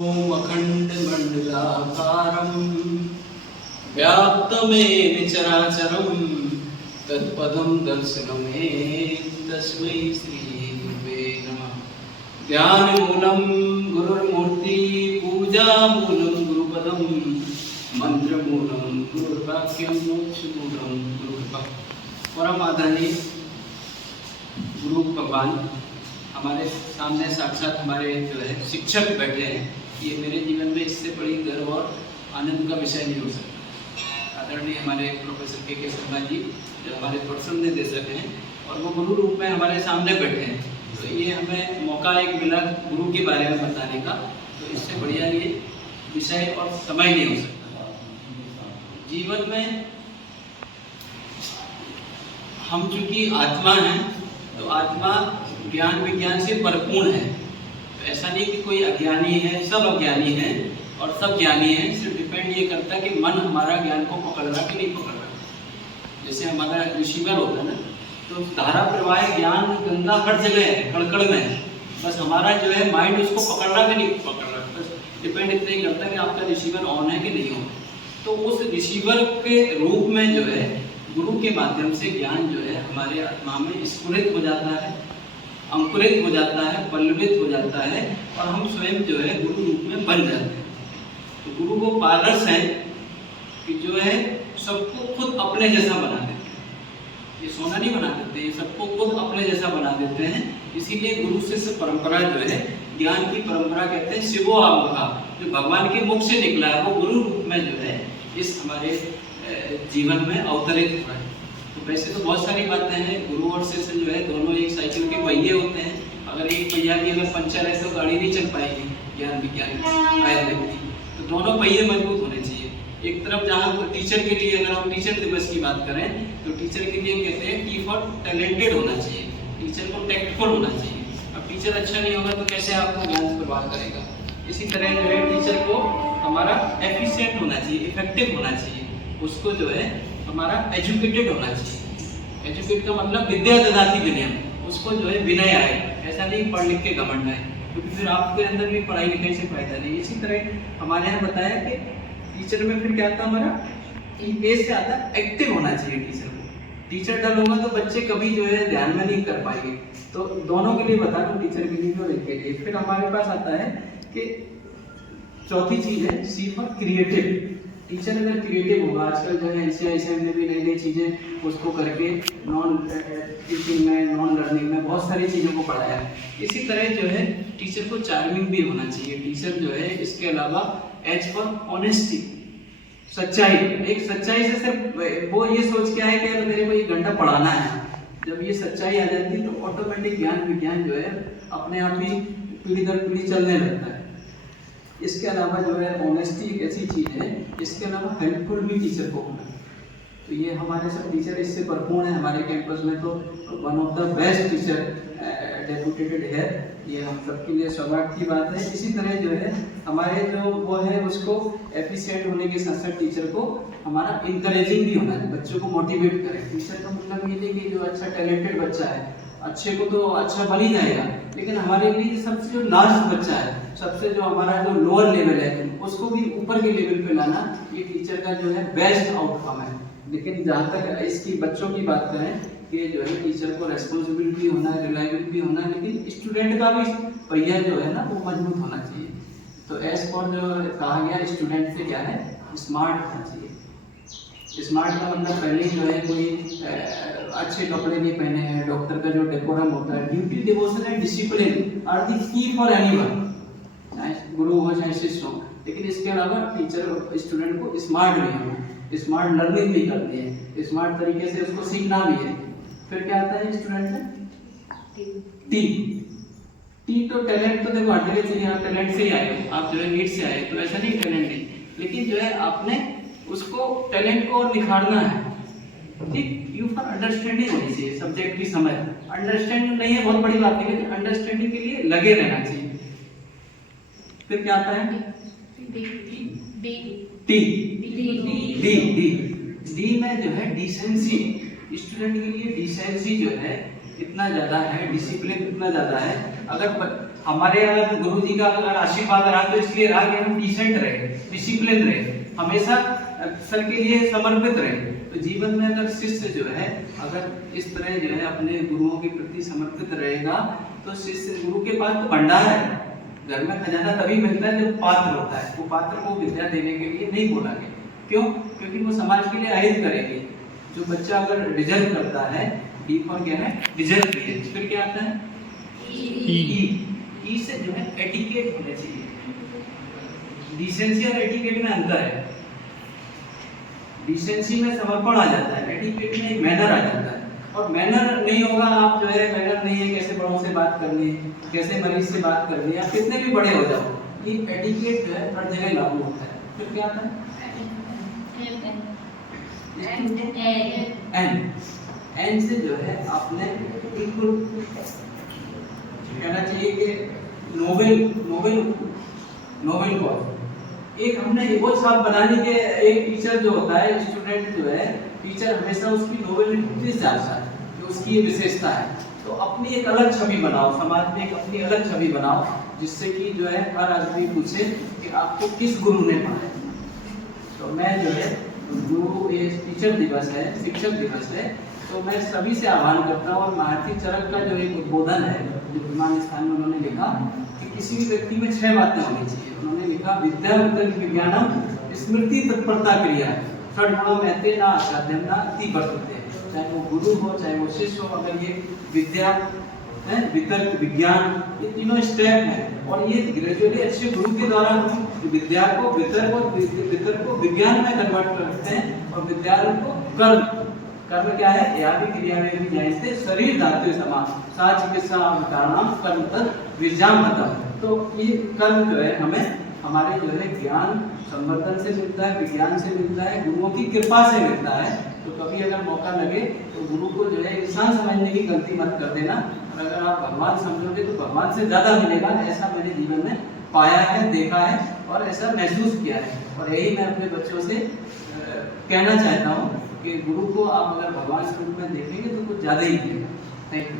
ओम अखंडमंडलाकारं व्याप्तमेन चराचरं तत्पदं दर्शनमेतत् तस्मै श्रीगुरुवे नमः। ज्ञानमूलं गुरुर्मूर्ति पूजामूलं गुरुपदं मंत्रमूलं गुरुर्वाक्यं मोक्षमूलं गुरुर्भक्। परम आदरणीय गुरु भगवान हमारे सामने साक्षात हमारे जो है शिक्षक बैठे हैं। ये मेरे जीवन में इससे बड़ी गर्व और आनंद का विषय नहीं हो सकता। आदरणीय हमारे प्रोफेसर के शर्मा जी जो हमारे पर्सन निर्देशक हैं और वो गुरु रूप में हमारे सामने बैठे हैं, तो ये हमें मौका एक मिला गुरु के बारे में बताने का, तो इससे बढ़िया ये विषय और समय नहीं हो सकता। जीवन में हम चूंकि आत्मा हैं, तो आत्मा ज्ञान विज्ञान से भरपूर है। तो ऐसा नहीं कि कोई अज्ञानी है, सब अज्ञानी हैं और सब ज्ञानी हैं। सिर्फ डिपेंड ये करता है कि मन हमारा ज्ञान को पकड़ रहा कि नहीं पकड़ रहा। जैसे हमारा रिसीवर होता है ना, तो धारा प्रवाह ज्ञान गंगा हर जगह है, कड़कड़ में है, बस हमारा जो है माइंड उसको पकड़ रहा कि नहीं पकड़ रहा। बस डिपेंड इतना ही करता है कि आपका रिसीवर ऑन है कि नहीं ऑन। तो उस रिसीवर के रूप में जो है गुरु के माध्यम से ज्ञान जो है हमारे आत्मा में स्फुरित हो जाता है, अंकुरित हो जाता है, पल्लवित हो जाता है और हम स्वयं जो है गुरु रूप में बन जाते हैं। तो गुरु वो पारस है कि जो है सबको खुद अपने जैसा बना देते हैं। ये सोना नहीं बना देते, ये सबको खुद अपने जैसा बना देते हैं। इसीलिए गुरु शिष्य परंपरा जो है ज्ञान की परंपरा कहते हैं। शिवो आमुखा जो भगवान के मुख से निकला है वो गुरु रूप में जो है इस हमारे जीवन में अवतरित हुआ है। तो वैसे तो बहुत सारी बातें हैं। गुरु और शिष्य जो है दोनों एक साइकिल के पहिए होते हैं। अगर एक पहिया की अगर पंचर है तो गाड़ी नहीं चल पाएगी। ज्ञान विज्ञान आए व्यक्ति तो दोनों पहिए मजबूत होने चाहिए। एक तरफ जहाँ टीचर के लिए अगर हम टीचर दिवस की बात करें तो टीचर के लिए कहते हैं टी फॉर टैलेंटेड होना चाहिए, टीचर को टैक्टफुल होना चाहिए। अब टीचर अच्छा नहीं होगा तो कैसे आपको ज्ञान प्रवाह करेगा। इसी तरह जो है टीचर को हमारा एफिशिएंट होना चाहिए, इफेक्टिव होना चाहिए, उसको जो है हमारा एजुकेटेड होना चाहिए। एजुकेट का मतलब विद्या ददाति विनयम, उसको जो है विनय आए। ऐसा नहीं पढ़ लिख के घमंड आए, क्योंकि फिर आपके अंदर भी पढ़ाई लिखाई से फायदा नहीं। इसी तरह हमारे यहाँ बताया कि टीचर में फिर क्या आता हमारा ए से आता एक्टिव होना चाहिए टीचर को। टीचर डल होगा तो बच्चे कभी जो है ध्यान में नहीं कर पाएंगे। तो दोनों के लिए बता दूं, टीचर के लिए और एक के लिए। फिर हमारे पास आता है कि चौथी चीज है सी फॉर क्रिएटिव। टीचर अगर क्रिएटिव होगा, आजकल जो है ऐसे में भी नई नई चीज़ें उसको करके नॉन टीचिंग में, नॉन लर्निंग में बहुत सारी चीज़ों को पढ़ाया है। इसी तरह जो है टीचर को चार्मिंग भी होना चाहिए। टीचर जो है इसके अलावा एज फॉर ऑनेस्टी, सच्चाई। एक सच्चाई से सिर्फ वो ये सोच के आए कि मेरे को 1 घंटा पढ़ाना है। जब ये सच्चाई आ जाती है तो ऑटोमेटिक ज्ञान विज्ञान जो है अपने आप ही पीढ़ी दर पीढ़ी चलने लगता है। इसके अलावा जो है ऑनेस्टी एक ऐसी चीज़ है, इसके अलावा हेल्पफुल भी टीचर को होना है। तो ये हमारे सब टीचर इससे भरपूर हैं हमारे कैंपस में। तो one of the best teacher deputed है, ये हम सबके लिए सौभाग्य की बात है। इसी तरह जो है हमारे जो वो है उसको एफिशिएंट होने के साथ साथ टीचर को हमारा इंकरेजिंग भी होना है, बच्चों को मोटिवेट करें। टीचर का मतलब ये नहीं कि जो अच्छा टैलेंटेड बच्चा है अच्छे को तो अच्छा बन ही जाएगा, लेकिन हमारे लिए सबसे जो लास्ट बच्चा है, सबसे जो हमारा जो लोअर लेवल है उसको भी ऊपर के लेवल पे लाना, ये टीचर का जो है बेस्ट आउटकम है। लेकिन जहाँ तक इसकी बच्चों की बात करें कि जो है टीचर को रेस्पॉन्सिबिलिटी होना है, रिलायबल भी होना है, लेकिन स्टूडेंट का भी पहिया जो है ना वो मजबूत होना चाहिए। तो एज फॉर जो कहा गया स्टूडेंट से क्या है स्मार्ट होना चाहिए। स्मार्ट का मतलब पहले जो है कोई अच्छे कपड़े नहीं पहने हैं। डॉक्टर का जो डेकोरम होता है, duty devotion and discipline are the key for anyone, चाहे गुरु हो चाहे शिष्य हो। लेकिन इसके अलावा टीचर स्टूडेंट को स्मार्ट भी होना, स्मार्ट लर्निंग भी करनी है, स्मार्ट तरीके से उसको सीखना भी है। फिर क्या आता है स्टूडेंट में टी। टी तो टैलेंट तो देखो हर जगह चाहिए, आप टैलेंट से ही आए हो, आप जो है नीट से आए तो ऐसा नहीं टैलेंट नहीं, लेकिन जो है आपने उसको टैलेंट को और निखारना है। ठीक, यू फॉर अंडरस्टैंडिंग होनी चाहिए, सब्जेक्ट की समझ। अंडरस्टैंडिंग नहीं है बहुत बड़ी बात नहीं, लेकिन अंडरस्टैंडिंग के लिए लगे रहना चाहिए। फिर क्या आता है डी में जो है डिसेंसी। स्टूडेंट के लिए डिसेंसी जो है इतना ज्यादा है, डिसिप्लिन इतना ज्यादा है। अगर हमारे यहाँ गुरु जी का अगर आशीर्वाद रहा तो इसलिए रहा कि हम डिसेंट रहे, डिसिप्लिन रहे, हमेशा सर के लिए समर्पित रहे। तो जीवन में अगर शिष्य जो है अगर इस तरह जो है अपने गुरुओं के प्रति समर्पित रहेगा तो शिष्य, गुरु के पास तो भंडार है, घर में खजाना तभी मिलता है जब पात्र होता है। वो पात्र को विद्या देने के लिए नहीं बोला गया, क्यों? क्योंकि वो समाज के लिए अहित करेगी। जो बच्चा अगर डिजर्व करता है, डी फॉर क्या है, डिजर्व किए, फिर क्या आता है, ई से जो है एटिकेट होना चाहिए। डिसेंसी और एटिकेट में अंतर है। डिसेंसी में समर्पण आ जाता है, एटिकेट में एक मैनर आ जाता है। और मैनर नहीं होगा, आप जो है मैनर नहीं है कैसे बड़ों से बात करनी है, कैसे मरीज से बात करनी है, आप कितने भी बड़े हो जाओ, ये एटिकेट जो है हर जगह लागू होता है। फिर क्या आता है, एन से जो है आपने बिल्कुल कहना चाहिए कि नोबेल कॉज। एक हमने वो छाप बनानी के, एक टीचर जो होता है, स्टूडेंट जो है, टीचर हमेशा उसकी नोबेलिटी से चाहता है, जो उसकी ये विशेषता है। तो अपनी एक अलग छवि बनाओ, समाज में एक अपनी अलग छवि बनाओ, जिससे कि जो है हर आदमी पूछे कि आपको किस गुरु ने पढ़ाया। तो मैं जो है गुरु, ये टीचर दिवस है, शिक्षक दिवस है, तो मैं सभी से आह्वान करता हूँ। और महर्षि चरक का जो एक उद्बोधन है, जो विद्यमान स्थान में उन्होंने लिखा कि किसी भी व्यक्ति में 6 बातें होनी चाहिए। उन्होंने लिखा, विद्या वितर्क विज्ञानम स्मृति तत्परता क्रिया षड्गुणम एते न असाध्यम न इति वर्तते। चाहे वो गुरु हो, चाहे वो शिष्य हो, अगर ये विद्या है, वितर्क, विज्ञान, ये तीनों स्टेप हैं। और ये ग्रेजुअली अच्छे गुरु के द्वारा हम विद्या को वितर्क को विज्ञान में कन्वर्ट करते हैं, और विज्ञान को कर्म क्या है, या भी क्रिया में भी जायते शरीर धातु समा सा चिकित्सा अवतारणाम कर्म तत् विज्ञान बता। तो ये कर्म जो है हमें हमारे जो है ज्ञान संवर्धन से मिलता है, विज्ञान से मिलता है, गुरुओं की कृपा से मिलता है। तो कभी अगर मौका लगे तो गुरु को जो है इंसान समझने की गलती मत कर देना, और अगर आप भगवान समझोगे तो भगवान से ज्यादा मिलेगा। ऐसा मैंने जीवन में पाया है, देखा है और ऐसा महसूस किया है। और यही मैं अपने बच्चों से कहना चाहता हूँ कि गुरु को आप अगर भगवान के रूप में देखेंगे तो कुछ ज्यादा ही मिलेगा। Thank you.